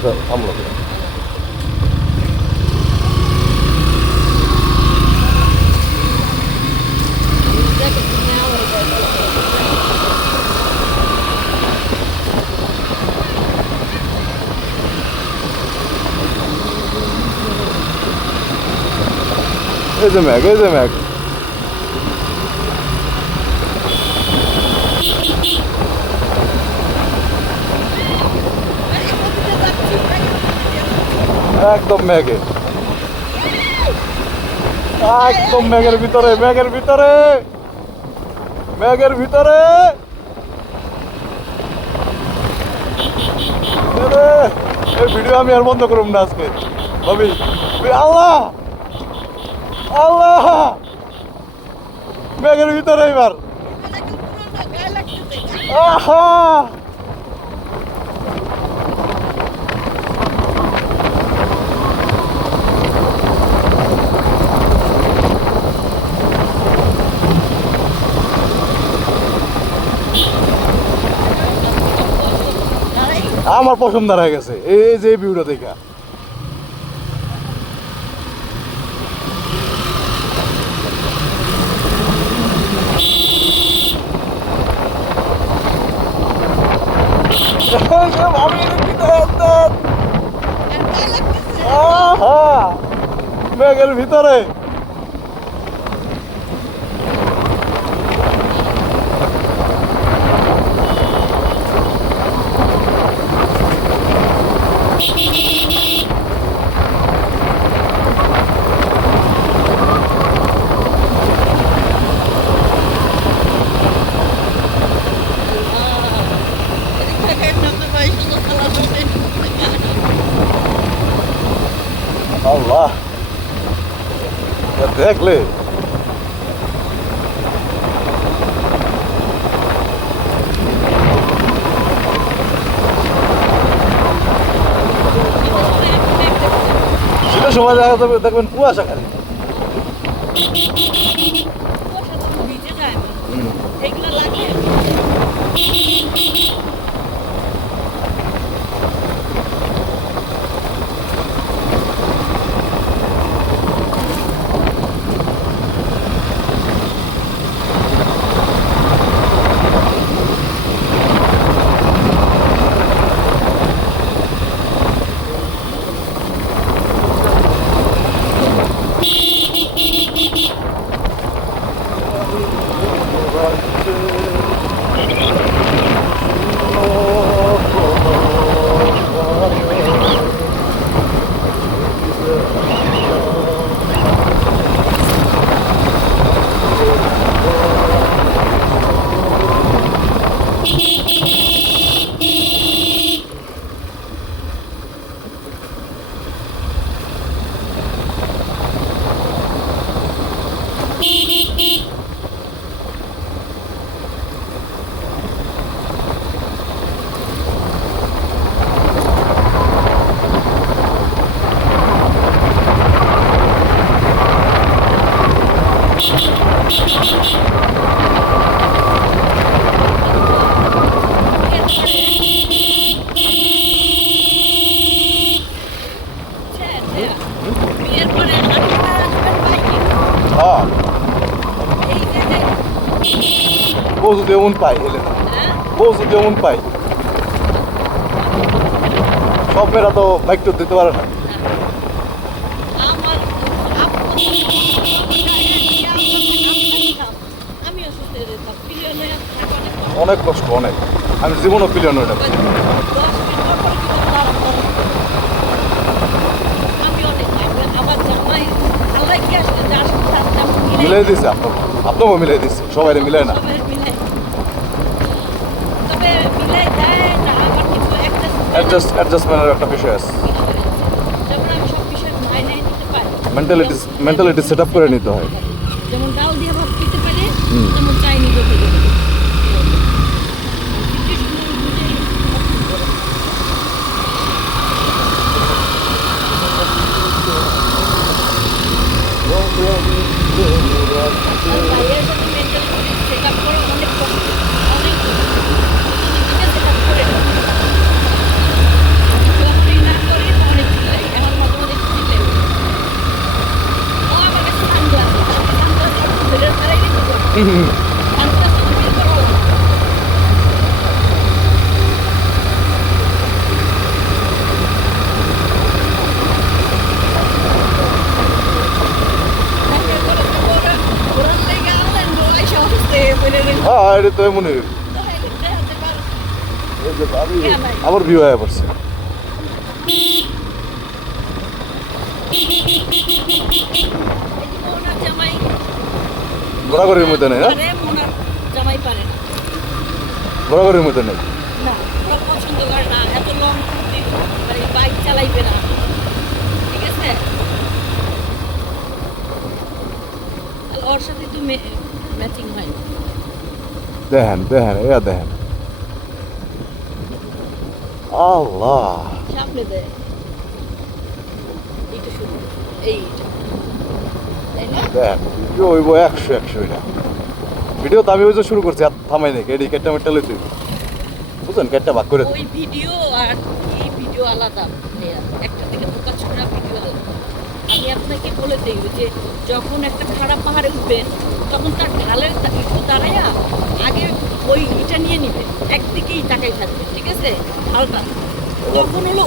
থামছে থামলো এই যে ম্যাগ একদম ম্যাগের ভিতরে এই ভিডিও আমি আর বন্ধ করব না আজকে ভাবি আল্লাহ আল্লাহ ম্যাগের ভিতরে এবার আহা আমার পছন্দ হয়ে গেছে এই যে ভিউটা দেখা মেঘের ভিতরে আল্লাহ দেখলে সেটা সময় দেখা যাবে দেখবেন কুয়াশা খালি বউ যদি এমন পাই হেলে না বউ যদি এমন পাই সব মেয়েরা তো বাইক তো দিতে পারে না অনেক কষ্ট অনেক আমি জীবনও পিলিয়ন ওইটা মিলাই দিচ্ছে আপনাকেও মিলাই দিচ্ছে সবাই মিলাই না অ্যাডজাস্টমেন্টের একটা বিষয় আছে মেন্টালিটি সেট আপ করে নিতে হয় যেমন ডাল দিয়ে ভাত খেতে পারে তেমন চাইনিজ আস্তে আস্তে বের করো। ঘোরার লেগে আনলেন, ঘোরাই সহজে বেড়ে গেল। হ্যাঁ এটা তো এমনই এই যে ভাবি আমার বিয়ে হয়ে পড়ছে মোনার জামাই ঘোরাঘুরির মধ্যে নেই না পারে, মোনার জামাই পারে না। ঘোরাঘুরির মধ্যে নেই না, ওরা পছন্দ করে না, এত লং মানে বাইক চালাইবে না, ঠিক আছে? আর ওর সাথে তো ম্যাচিং হয় না। দেখেন দেখেন এরা দেখেন আল্লাহ সামনে দেয় এইটা শুরু, এইটা, তাই না? দেখেন ভিডিও হইব 100 এটা ভিডিও তো আমি ওই যে শুরু করছি আর থামাই নাকি এটি কেটটা মেটটা লইতে হইব। বুঝলেন কেটটা ভাগ করে ওই ভিডিও আর এই ভিডিও আলাদা, একটা থেকে ফোকাস করা ভিডিও আলাদা। আমি আপনাকে বলে দিই যে যখন একটা খারাপ পাহাড়ে উঠবেন তখন তার ঢালের একটু দাঁড়াইয়া আগে ওই ইটা নিয়ে নিবে, একদিকেই তাকাই থাকবে, ঠিক আছে? ঢালটা যখন হলো